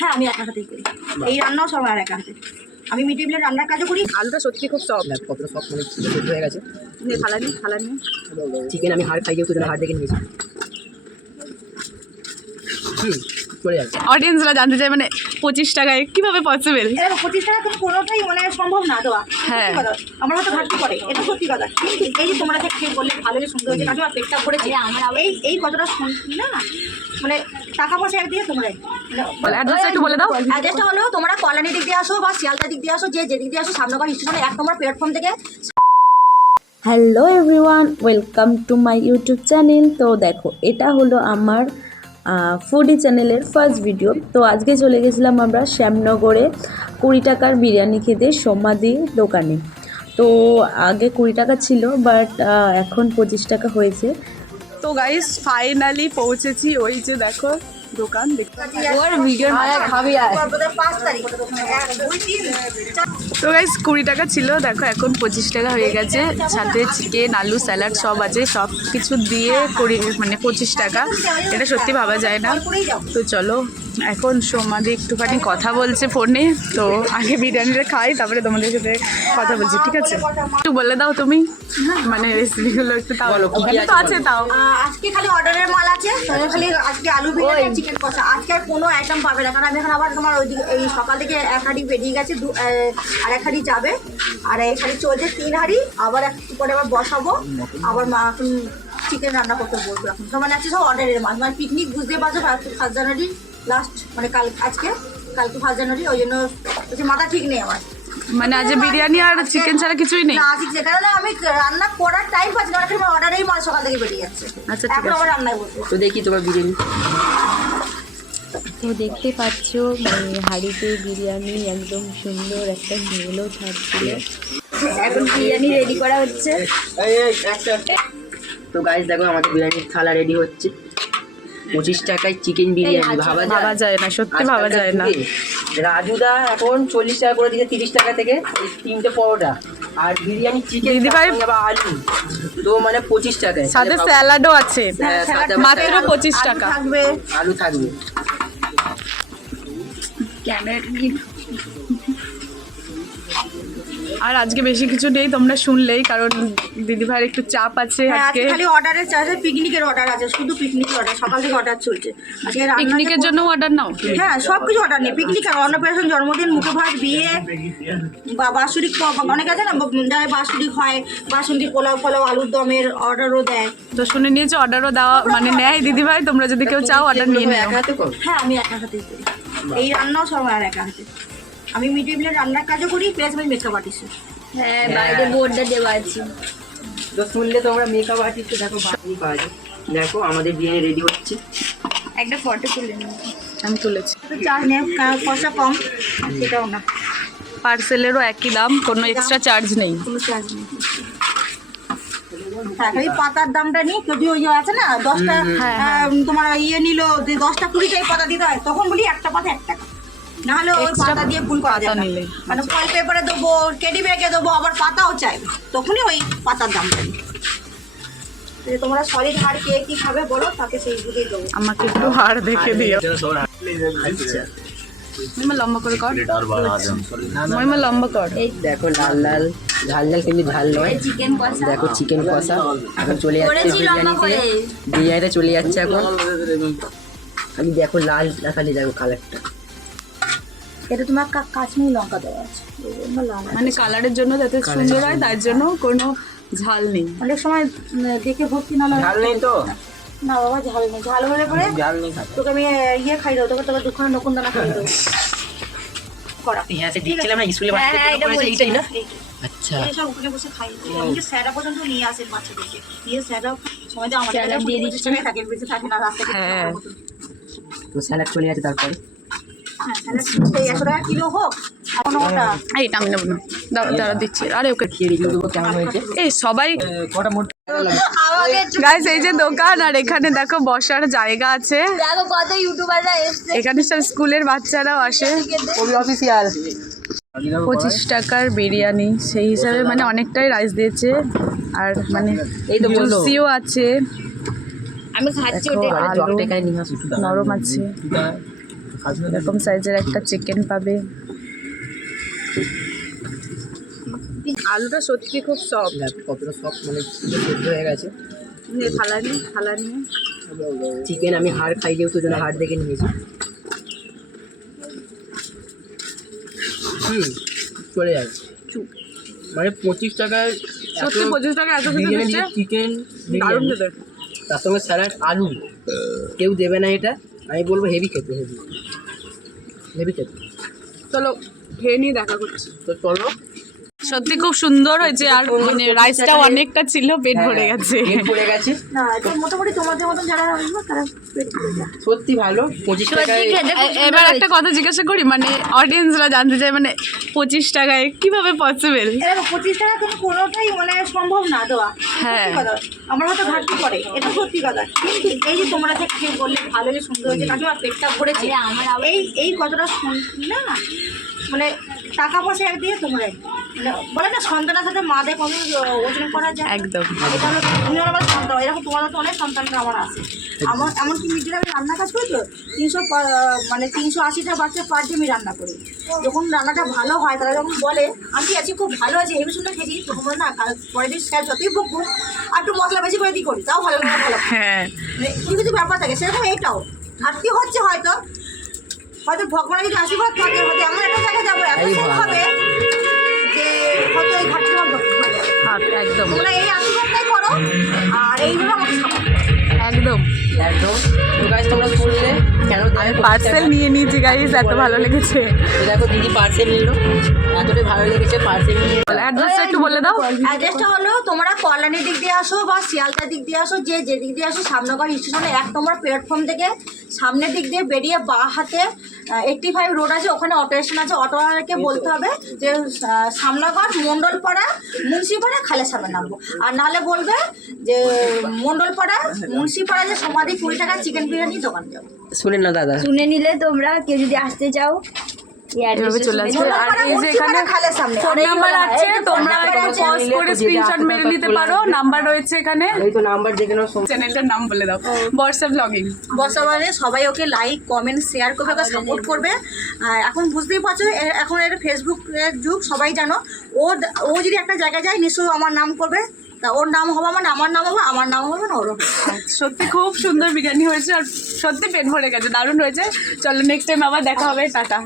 হ্যাঁ আমি একা হাতেই করি, এই রান্নাও সব আর একা হাতে। আমি মিড ডে মিলের রান্নার কাজও করি। আলুটা সত্যি খুব সফট, কতটা সফট মানে সেদ্ধ হয়ে গেছে। খালা নিয়ে চিকেন আমি হাড় খাই, যেহেতু হাড় দেখে নিয়েছি। চলে যাচ্ছে। অডিয়েন্সরা জানতে চায় মানে 25 টাকায় কিভাবে পসিবল? 25 টাকা তো কোনোটাই মানে সম্ভব না দেওয়া। হ্যাঁ। আমার হয়তো ঘাটতি পড়ে, এটা সত্যি কথা। কিন্তু এই যে তোমরা খেয়ে বললে ভালো যে সুন্দর হয়েছে, কাজে পেটটা পড়েছে, এই কতটা না মানে টাকা পয়সা একদিকে তোমরা অ্যাড্রেসটা একটু বলে দাও। অ্যাড্রেসটা হলো তোমরা কল্যাণী দিক দিয়ে আসো বা শিয়ালদা দিক দিয়ে আসো, যে দিক দিয়ে আসো সামনগর স্টেশনে 1 নম্বর প্ল্যাটফর্ম থেকে। Hello everyone, welcome to my YouTube channel. তো দেখো, এটা হলো আমার ফুডি চ্যানেলের ফার্স্ট ভিডিও। তো আজকে চলে গেছিলাম আমরা শ্যামনগরে 20 টাকার বিরিয়ানি খেতে সমাধি দোকানে। তো আগে 20 টাকা ছিল, বাট এখন 25 টাকা হয়েছে। তো গাইস ফাইনালি পৌঁছেছি, ওই যে দেখো দোকান দেখতে। ওর ভিডিও খাবি আর 5 তারিখ 1 2 3 তো গাইস 20 টাকা ছিল, দেখো এখন 25 টাকা হয়ে গেছে। সাথে চিকেন, আলু, স্যালাড সব আছে, সব কিছু দিয়ে 25 টাকা। এটা সত্যি ভাবা যায় না। তো চলো, এখন সমাধি একটুখানি কথা বলছে ফোনে, তো আগে বিরিয়ানিটা খাই, তারপরে তোমাদের সাথে কথা বলছি, ঠিক আছে? একটু বলে দাও তুমি, মানে রেসিপিগুলো একটু তাও তো আছে তাও। আজকে খালি অর্ডারের মাল আছে, খালি আজকে আলু বিরিয়ানি আর চিকেন কষা। আজকে আর কোনো আইটেম পাবে না, কারণ আমি এখন আবার তোমার ওইদিকে এই সকাল থেকে 1 হাঁড়ি বেরিয়ে গেছে, আর 1 হাঁড়ি যাবে, আর এই হাঁড়ি চলছে 3 হাঁড়ি, আবার একটু পরে আবার বসাবো, আবার মা এখন চিকেন রান্না করতে বলবো। এখন তো মানে আছে সব অর্ডারের মাল, মানে পিকনিক বুঝতে পারছো, 1 জানুয়ারি লাস্ট, মানে কালকে 1 জানুয়ারি, ওই জন্য মাথা ঠিক নেই আমার। মানে আজ বিরিয়ানি আর চিকেন ছাড়া কিছুই নেই? না, আজকে কারণ আমি রান্না করার টাইম পাচ্ছি না, এখন অর্ডারেই মাল সকাল থেকে বেরিয়ে যাচ্ছে। আচ্ছা, ঠিক এখন আছে। আবার রান্নায় বসবো। তো দেখি তোমার বিরিয়ানি। তো দেখতে পাচ্ছ, মানে হাঁড়িতে বিরিয়ানি একদম সুন্দর একটা স্মেলও ছাড়ছিল। এখন বিরিয়ানি রেডি করা হচ্ছে। তো গাইস দেখো, আমাদের বিরিয়ানির থালা রেডি হচ্ছে। 25 টাকায় চিকেন বিরিয়ানি, ভাবা যায় না, সত্যি ভাবা যায় না। রাজুদা এখন 40 টাকা করে দিচ্ছে 30 টাকা থেকে, 3টে পরোটা আর বিরিয়ানি চিকেন দিদিভাই আলু, তো মানে 25 টাকায়। সাথে স্যালাডও আছে, হ্যাঁ, সাথে মাত্র 25 টাকা। থাকবে আলু থাকবে। আর আজকে বেশি কিছু নেই, তোমরা শুনলেই, কারণ দিদিভাইয়ের একটু চাপ আছে হ্যাঁ, আজকে। আজকে খালি অর্ডারের চার্জে পিকনিকের অর্ডার আছে, শুধু পিকনিকের অর্ডার, সকাল থেকে অর্ডার চলছে আজকে। পিকনিকের জন্য অর্ডার নাও? হ্যাঁ, সব কিছু অর্ডার নেই। পিকনিক আর অন্নপ্রাশন, জন্মদিন, মুখে ভাত, বিয়ে বা বাৎসরিক, অনেক আছে না যারা বাৎসরিক হয়, বাসন্তী পোলাও ফলাও, আলুর দমের অর্ডারও দেয়। তো শুনে নিয়েছো, অর্ডারও দেওয়া মানে নেয় দিদিভাই, তোমরা যদি কেউ চাও অর্ডার নিয়ে নিও। হ্যাঁ, আমি একা হাতেই করি, এই রান্নাও সব আর একা হাতে। আমি মিড ডে মিলের রান্নার কাজও করি, প্লাস আমি মেকআপ আর্টিস্ট। হ্যাঁ, বাইরে বোর্ডটা দেওয়া আছে। তো শুনলে তোমরা মেকআপ আর্টিস্ট, দেখো বাকি কাজ। দেখো আমাদের বিরিয়ানি রেডি হচ্ছে। একটা ফটো তুলে নিই। আমি তুলেছি। চার্জ নেই, পয়সা কম, সেটাও না, পার্সেলেরও একই দাম, কোনো এক্সট্রা চার্জ নেই। কোনো চার্জ নেই। খালি পাতার দামটা নিই, যদি ওই যে আছে না 10টা তোমার ইয়ে নিল, 10টা 20টাই পাতা দিতে হয়, তখন বলি একটা পাতা 1 টাকা, না হলে ওই পাতা দিয়ে ফুল করা যায় না। মানে ফয়েল পেপারে দেবো, টেডি ব্যাগে দেবো, আবার পাতাও চাই, তখনই ওই পাতার দামটা নিই। তোমরা সলিড হাড় কে কি খাবে বলো, তাকে সেই বুঝেই দেবো। আমাকে একটু হাড় দেখে দিও। মহিমা লম্বা করে কর, মহিমা লম্বা কর। এই দেখো লাল লাল ঝাল ঝাল, কিন্তু ঝাল নয়। দেখো চিকেন কষা এখন চলে যাচ্ছে বিরিয়ানিতে, বিরিয়ানিতে চলে যাচ্ছে এখন। আমি দেখো লাল খালি, দেখো কালারটা। এটা তোমার কাশ্মীরি লঙ্কা দেওয়া আছে, মানে কালারের জন্য যাতে সুন্দর হয়, তার জন্য কোনো ঝাল নেই। অনেক সময় দেখে ভর্তি না ঝাল নেই তো? না বাবা, ঝাল নেই। ঝাল হলে পরে ঝাল নেই, তোকে আমি ইয়ে খাই দেবো, তোকে দুখানা নকুন দানা খাই দেবো। করা হ্যাঁ, সে দিচ্ছিলাম না স্কুলে এইটাই না? আচ্ছা, সব ওখানে বসে খাই, এমনকি স্যারা পর্যন্ত নিয়ে আসেন বাচ্চাদেরকে, নিয়ে স্যারা সময় তো আমাদের কাছে দিয়ে দিচ্ছে, থাকে বেঁচে থাকে না রাস্তায়। হ্যাঁ, তো স্যালাড চলে যাচ্ছে তারপরে। হ্যাঁ, স্যালাড 100 টাকা কিলো হোক, এখন ওটা এইটা আমি নেবো না, দাঁড়া দিচ্ছি। আরে ওকে খেয়ে রিভিউ দেবো কেমন হয়েছে। এই সবাই কটা মোট গাইস, এই যে দোকান, আর এখানে দেখো বসার জায়গা আছে। দেখো কত ইউটিউবাররা এসছে, এখানে সব স্কুলের বাচ্চারাও আসে। কবি অফিসিয়াল 25 টাকার বিরিয়ানি, সেই হিসাবে মানে অনেকটাই রাইস দিয়েছে, আর মানে এই তো বললো। জুসিও আছে, আমি খাচ্ছি দেখো, ওটা। আলু জবটা এখানে নিয়ে আসো। নরম আছে। এরকম সাইজের একটা চিকেন পাবে। আলুটা সত্যি খুব সফট। দেখ কতটা সফট, মানে সেদ্ধ হয়ে গেছে। থালা নিয়ে চিকেন আমি হাড় খাই, যেহেতু জন্য হাড় দেখে নিয়েছি। চলে যাবে মানে 25 টাকায় সত্যি 25 টাকা এত কিছু দিচ্ছে, চিকেন দারুণ খেতে। তার সঙ্গে স্যালাড, আলু, কেউ দেবে না এটা। আমি বলবো হেভি খেতে, হেভি খেতে। চলো খেয়ে নিয়ে দেখা করছি। তো চলো। সত্যি খুব সুন্দর হয়েছে, আর মানে রাইসটাও অনেকটা ছিল, পেট ভরে গেছে। পেট ভরে গেছে। না এটা মোটামুটি তোমাদের মতন যারা আসবে তারা পেট ভরে যায়। সত্যি ভালো। 25 টাকায়। এবার একটা কথা জিজ্ঞাসা করি, মানে অডিয়েন্সরা জানতে চায় মানে 25 টাকায় কিভাবে পসিবল? এরকম 25 টাকা তুমি কোনোটাই মানে সম্ভব না দেওয়া। হ্যাঁ। সত্যি কথা, আমার হয়তো ঘাটতি পড়ে, এটা সত্যি কথা। কিন্তু এই যে তোমরা যে খেয়ে বললে ভালো যে সুন্দর হয়েছে, কাকিমা পেটটা ভরেছে, এই কথাটা শুনলে না মানে টাকা পয়সা একদিকে তোমরা মানে বলে না সন্তানের সাথে মাদের কোনো ওজন করা যায়। একদম। এটা হলো তুমি আমার সন্তান, এরকম তোমার তো অনেক সন্তানরা আমার আছে। আমার এমনকি মিডিয়ার আমি রান্না কাজ করি তো 380টা বাচ্চা পার ডে আমি রান্না করি। যখন রান্নাটা ভালো হয় তারা যখন বলে আমি আছি খুব ভালো আছে, হেভি সুন্দর খেয়েছি, তখন বলে না পরের দিন স্যার যতই বকবো আর একটু মশলা বেশি করে দিই করি, তাও ভালো লাগে, ভালো হ্যাঁ, মানে কিছু কিছু ব্যাপার থাকে সেরকম। এইটাও ঘাটতি হচ্ছে হয়তো ভগবানের যদি আশীর্বাদ থাকে, হয়তো এমন একটা জায়গায় যাবো এত সেফ হবে যে হয়তো এই ঘাটতি হয়ে যাবে। একদম মানে তোমরা এই আশীর্বাদটাই করো আর এইগুলো আমাকে সাপোর্ট। একদম। একদম। তো গাইস তোমরা শুনলে কেন আমি পার্সেল নিয়ে নিয়েছি গাইস, এত ভালো লেগেছে। দেখো দিদি পার্সেল নিল, এতটাই ভালো লেগেছে পার্সেল নিয়ে। অ্যাড্রেসটা একটু বলে দাও। অ্যাড্রেসটা হলো তোমরা কল্যাণীর দিক দিয়ে আসো বা শিয়ালদার দিক দিয়ে আসো, যে দিক দিয়ে আসো সামনগর স্টেশনে 1 নম্বর প্ল্যাটফর্ম থেকে সামনের দিক দিয়ে বেরিয়ে বাঁ হাতে 85 রোড আছে, ওখানে অটো স্টেশন আছে। অটোওয়ালাকে বলতে হবে যে সামনগর মণ্ডলপাড়া মুন্সিপাড়া খালের সামনে নামবো, আর নাহলে বলবে যে মণ্ডলপাড়া মুন্সিপাড়া যে সমাধি 20 টাকা চিকেন বিরিয়ানি দোকান যাবো। শুনে না দাদা, শুনে নিলে তোমরা কেউ যদি আসতে চাও এভাবে চলে আসবে। আর এই যে এখানে খালের সামনে ফোন নাম্বার আছে, তোমরা পজ করে স্ক্রিনশট মেরে নিতে পারো। নাম্বার রয়েছে এখানে। এই তো নাম্বার দেখে নাও। চ্যানেলটার নাম বলে দাও, বর্ষা ব্লগিং। বর্ষাবারে সবাই ওকে লাইক কমেন্ট শেয়ার করবে, ওকে সাপোর্ট করবে। আর এখন বুঝতেই পারছো এখন এর ফেসবুকের যুগ, সবাই জানো। ও যদি একটা জায়গায় যায় নিশ্চয়ই আমার নাম করবে, তা ওর নাম হবে মানে আমার নাম হবে, আমার নাম হবে না ওর। সত্যি খুব সুন্দর বিরিয়ানি হয়েছে, আর সত্যি পেট ভরে গেছে, দারুণ হয়েছে। চলো নেক্সট টাইম আবার দেখা হবে, টাটা।